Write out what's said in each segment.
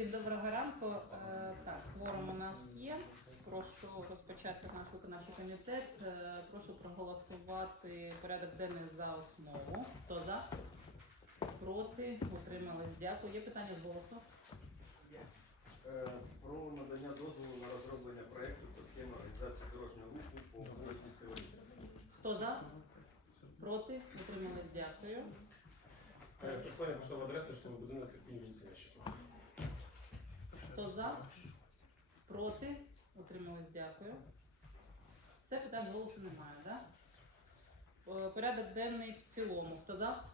Всім доброго ранку. Е, Так, кворум у нас є. Прошу розпочати наш виконавчий комітет. Е, Прошу проголосувати порядок денний за основу. Хто за? Проти? Утримались? Дякую. Є питання з голосу? Е, Про надання дозволу на розроблення проєкту та схеми організації дорожнього руху по вулиці Северинській. Хто за? Проти? Утримались? Дякую. Прислання поштової адреси, що будинок медицина число. Хто за? Проти? Утримались? Дякую. Все питань голосу немає, так? Да? Порядок денний в цілому. Хто за?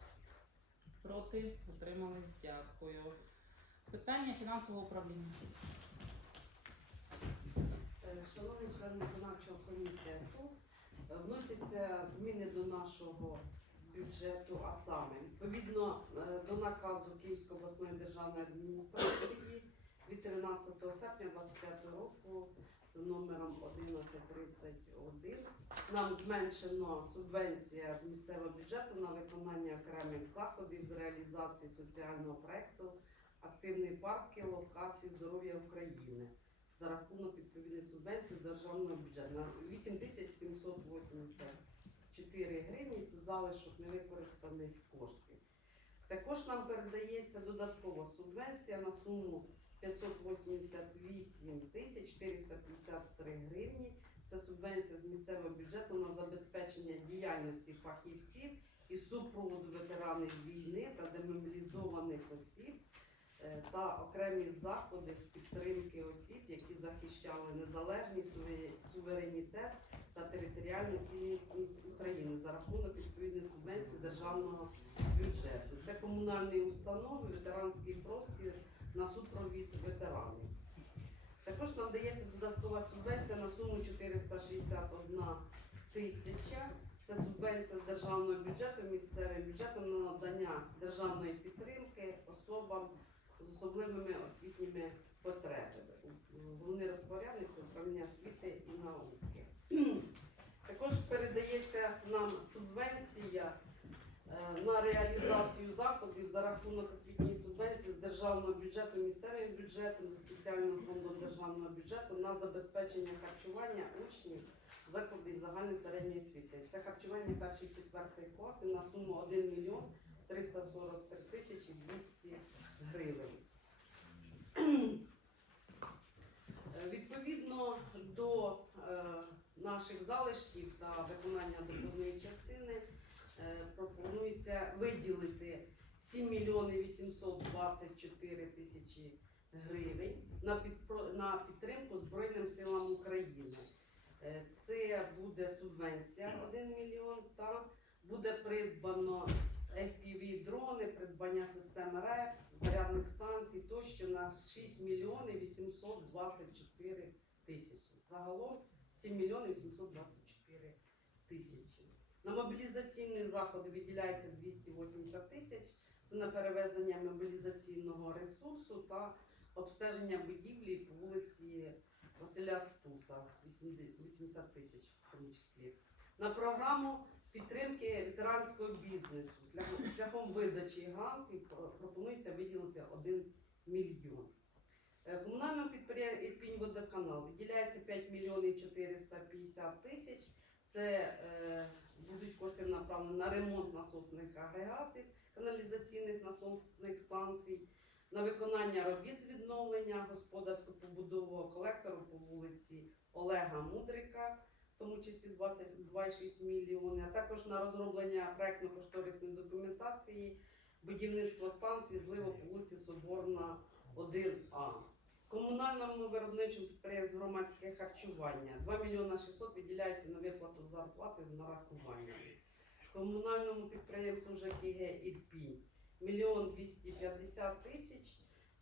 Проти? Утримались? Дякую. Питання фінансового управління. Е, Шановні члени виконавчого комітету, е, вносяться зміни до нашого бюджету, а саме відповідно е, до наказу Київської обласної державної адміністрації від 13 серпня 2025 року за номером 1131 нам зменшено субвенція з місцевого бюджету на виконання окремих заходів з реалізації соціального проекту Активний парк і локації здоров'я України за рахунок відповідної субвенції державного бюджету на 8784 гривні. Це залишок невикористаних коштів. Також нам передається додаткова субвенція на суму 588 тисяч 453 гривні. Це субвенція з місцевого бюджету на забезпечення діяльності фахівців і супроводу ветеранів війни та демобілізованих осіб е, та окремі заходи з підтримки осіб, які захищали незалежність, суверенітет та територіальну цілісність України за рахунок відповідної субвенції державного бюджету. Це комунальні установи, ветеранський простір на супровід ветеранів. Також нам дається додаткова субвенція на суму 461 тисяча. Це субвенція з державного бюджету, місцевим бюджетом на надання державної підтримки особам з особливими освітніми потребами. Головний розпорядник управління освіти і науки. Також передається нам субвенція е, на реалізацію заходів за рахунок субвенції з державного бюджету, місцевим бюджетом, за спеціальним фондом державного бюджету на забезпечення харчування учнів закладів загальної середньої освіти. Це харчування перших четвертих класів на суму 1 мільйон 343 тисячі 200 гривень. Е, Відповідно до е, наших залишків та виконання доходної частини е, пропонується виділити 7 мільйонів 824 тисячі гривень на, підтримку Збройним силам України. Е, Це буде субвенція 1 мільйон та буде придбано FPV дрони, придбання систем РЕП, зарядних станцій тощо на 6 мільйонів 824 тисячі. Загалом 7 мільйонів 724 тисячі. На мобілізаційні заходи виділяється 280 тисяч. Це на перевезення мобілізаційного ресурсу та обстеження будівлі по вулиці Василя Стуса 80 тисяч в тому числі. На програму підтримки ветеранського бізнесу шляхом, видачі грантів пропонується виділити 1 мільйон. Е, Комунальному підприємству «Ірпінь-Водоканал» виділяється 5 мільйонів 450 тисяч. Це е, будуть кошти направлені на ремонт насосних агрегатів, каналізаційних насосних станцій, на виконання робіт з відновлення господарсько-побудового колектору по вулиці Олега Мудрика, в тому числі 22,6 мільйони, а також на розроблення проектно-кошторисної документації будівництва станції зливу по вулиці Соборна 1А. Комунальному виробничому підприємству громадське харчування 2 мільйона 600 виділяється на виплату зарплати з нарахуванням. Комунальному підприємству ЖКГ Ірпінь мільйон 250 тисяч.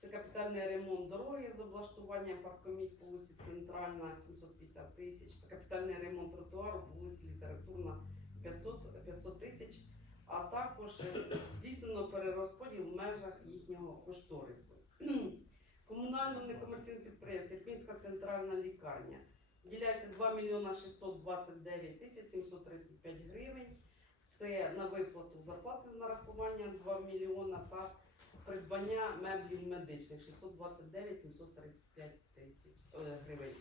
Це капітальний ремонт дороги з облаштуванням паркомісць по вулиці Центральна 750 тисяч, та капітальний ремонт тротуару по вулиці Літературна 500, 500 тисяч, а також здійснено перерозподіл в межах їхнього кошторису. Комунальне некомерційне підприємство Ірпінська центральна лікарня виділяється 2 мільйона 629 тисяч 735 гривень. Це на виплату зарплати з нарахування 2 мільйона та придбання меблів медичних 629 735 тисяч е, гривень.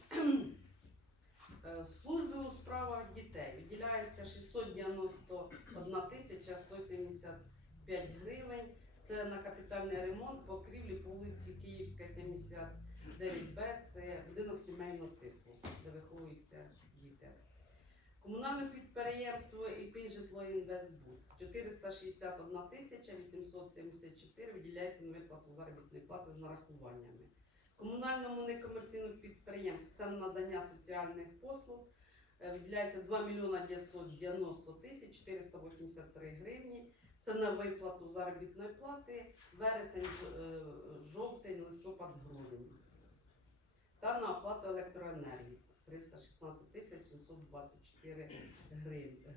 Е, Служби у справах дітей виділяється 691 тисяча 175 гривень. Це на капітальний ремонт покрівлі по вулиці Київська, 79Б. Це будинок сімейного типу, де виховуються діти. Комунальне підприємство «Ірпінь житло інвестбуд 461 тисяча 874 виділяється на виплату заробітної плати з нарахуваннями. Комунальному некомерційному підприємству це надання соціальних послуг виділяється 2 мільйона 990 тисяч 483 гривні. Це на виплату заробітної плати вересень, е, жовтень, листопад, грудень. Та на оплату електроенергії 316 тисяч 724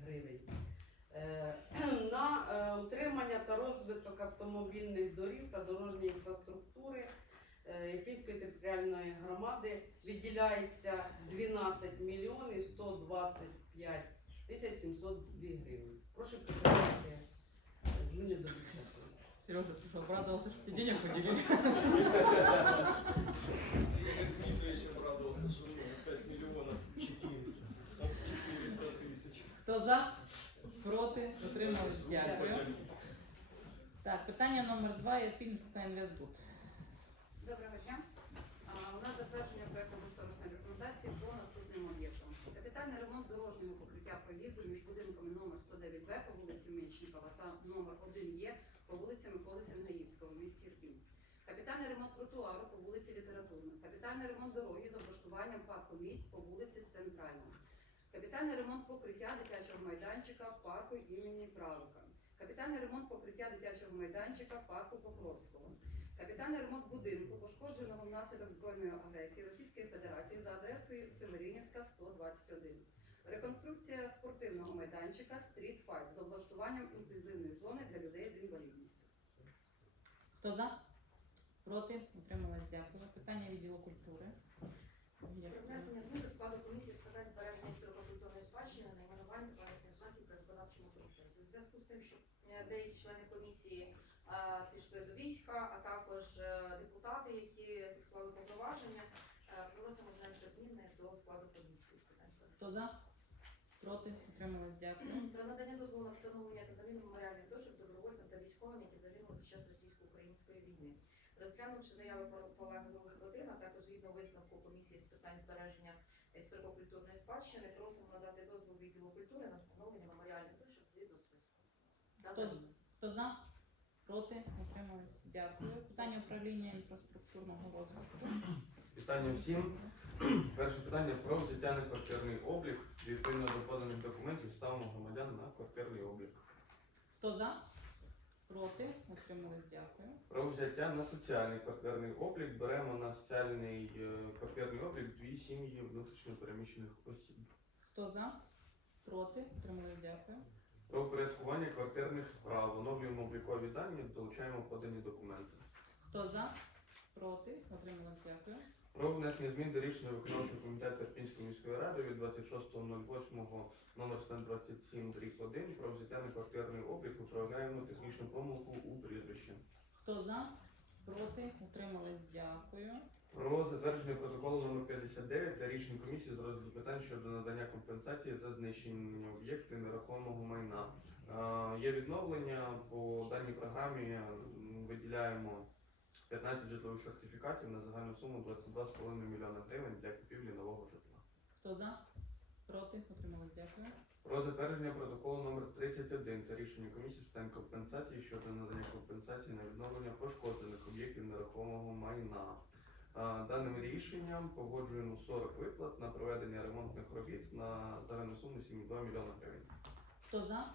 гривень. Е, На е, утримання та розвиток автомобільних доріг та дорожньої інфраструктури Ірпінської територіальної громади виділяється 12 мільйонів 125 тисяч 702 гривень. Прошу підтримати е, зміни до. Сережа, ты что, обрадовался, что тебе денег поделили? Игорь Дмитриевич обрадовался, что у него 5 миллионов 400 тысяч. Хто за? Проти? Утримались? Дякую. Так, питання номер два. Ірпінь та інвестбуд. Доброго дня. А, У нас затвердження проекту кошторисної рекомендації по наступним об'єктам. Капітальний ремонт дорожнього покриття проїзду між будинками номер 109Б по вулиці Мечникова та номер 1Е по вулиці Миколи Сергіївського в місті Ірпінь. Капітальний ремонт тротуару по вулиці Літературна. Капітальний ремонт дороги з облаштуванням паркомісць по вулиці Центральна. Капітальний ремонт покриття дитячого майданчика парку імені Правика. Капітальний ремонт покриття дитячого майданчика парку Покровського. Капітальний ремонт будинку, пошкодженого внаслідок збройної агресії Російської Федерації за адресою Северинівська 121. Реконструкція спортивного майданчика Стріт Файт з облаштуванням інклюзивної зони для людей з інвалідністю. Хто за? Проти? Утримались? Дякую. Питання відділу культури. Про внесення змін до складу комісії з питань збереження історико-культурної спадщини, найменувань пам'ятних знаків при виконавчому комітеті. У зв'язку з тим, що е, деякі члени комісії е, пішли до війська, а також е, депутати, які склали повноваження, просимо внести зміни до складу комісії з питань. Хто за? Проти? Утримались? Дякую. Про надання дозволу на встановлення та заміну меморіальних дошок добровольцям та військовим, які загинули під час російсько-української війни. Розглянувши заяви про- полеглих родин, а також згідно висновку комісії з питань збереження історико-культурної спадщини, просимо надати дозвіл відділу культури на встановлення меморіальних дошок згідно списку. Хто, хто за? Проти? Утримались? Дякую. Питання управління інфраструктурного розвитку. Вітання всім. Перше питання про взяття на квартирний облік. Відповідно до поданих документів ставимо громадян на квартирний облік. Хто за? Проти? Утримались? Дякую. Про взяття на соціальний квартирний облік беремо на соціальний е, квартирний облік дві сім'ї внутрішньо переміщених осіб. Хто за? Проти? Утримались? Дякую. Про упорядкування квартирних справ. Оновлюємо облікові дані, долучаємо подані документи. Хто за? Проти? Утримались? Дякую. Про внесення змін до рішення виконавчого комітету Пінської міської ради від 26.08 номер 127 дріб 1 про взяття на квартирний облік виправляємо технічну помилку у прізвищі. Хто за? Проти? Утримались? Дякую. Про затвердження протоколу номер 59 для рішень комісії з розгляду питань щодо надання компенсації за знищення об'єктів нерухомого майна. Е, Є відновлення по даній програмі. Виділяємо 15 житлових сертифікатів на загальну суму 22,5 мільйона гривень для купівлі нового житла. Хто за? Проти? Утримались? Дякую. Про затвердження протоколу номер 31 та рішення комісії з питань компенсації щодо надання компенсації на відновлення пошкоджених об'єктів нерухомого майна. Даним рішенням погоджуємо 40 виплат на проведення ремонтних робіт на загальну суму 7,2 мільйона гривень. Хто за?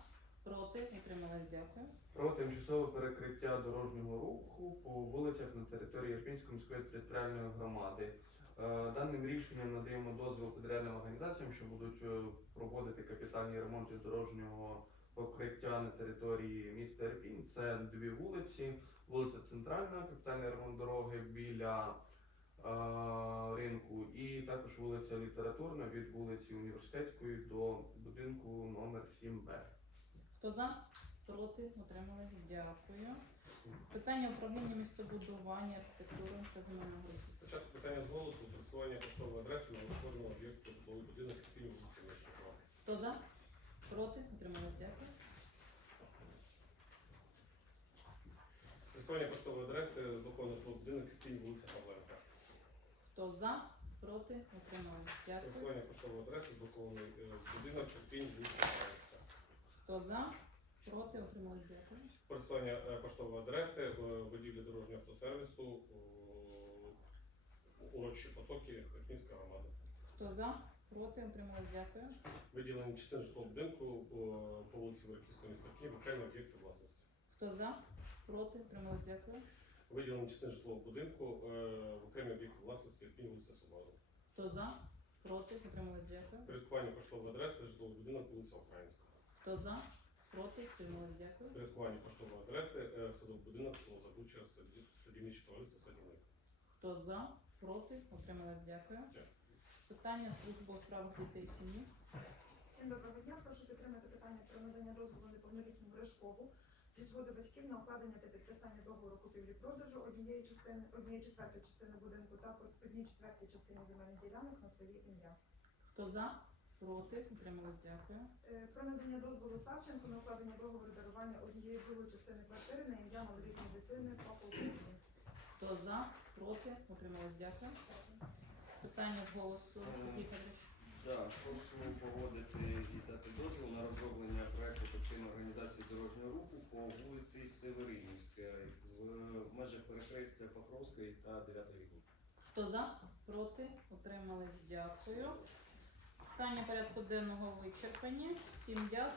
Проти? Утримались? Дякую. Про тимчасове перекриття дорожнього руху по вулицях на території Ірпінської міської територіальної громади. Е, Даним рішенням надаємо дозвіл підрядним організаціям, що будуть е, проводити капітальні ремонти дорожнього покриття на території міста Ірпінь. Це дві вулиці. Вулиця Центральна, капітальний ремонт дороги біля е, ринку, і також вулиця Літературна від вулиці Університетської до будинку номер 7Б. Хто за? Проти? Утримались? Дякую. Питання управління містобудування, архітектури та земельного розвитку. Спочатку питання з голосу, присвоєння поштової адреси на виходного об'єкту житловий будинок Ірпінь, вулиця Мечникова. Хто за? Проти? Утримались? Дякую. Присвоєння поштової адреси з блокований житловий будинок Ірпінь, вулиця Павленка. Хто за? Проти? Утримались? Дякую. Присвоєння поштової адреси з блокований е, будинок Ірпінь, вулиця Павленка. Хто за? Проти? Утримались? Дякую. Присвоєння е, поштової адреси в будівлі дорожнього автосервісу е, урочі потоки Ірпінська громада. Хто за? Проти? Утримались? Дякую. Виділені частини житлового будинку е, по вулиці Верхівської міській в окремі об'єкти власності. Хто за? Проти? Утримались? Дякую. Виділені частини житлового будинку е, в окремі об'єкти власності Ірпінь, вулиця Собору. Хто за? Проти? Утримались? Дякую. Порядкування поштової адреси житловий будинок вулиця Українська. Хто за? Проти? Утримались? Дякую. Порядкування поштової адреси е, садовий будинок село Забуча, саді- садівниче товариство садівник. Хто за? Проти? Утримались? Дякую. Дякую. Питання служби у справах дітей сім'ї. Всім доброго дня. Прошу підтримати питання про надання дозволу неповнолітньому Решкову зі згоди батьків на укладення та підписання договору купівлі-продажу однієї частини однієї четвертої частини будинку та однієї четвертої частини земельних ділянок на своє ім'я. Хто за? Проти? Утримались? Дякую. Е, Про надання дозволу Савченку на укладення договору дарування однієї другої частини квартири на ім'я малолітньої дитини по полковнику. Хто за? Проти? Утримались? Дякую. Питання з голосу Сергій Федорович. Да, прошу погодити і дати дозвіл на розроблення проекту по схемі організації дорожнього руху по вулиці Северинівська в межах перехрестя Покровської та 9 лінії. Хто за? Проти? Утримались? Дякую. Питання порядку денного вичерпані. Всім дякую.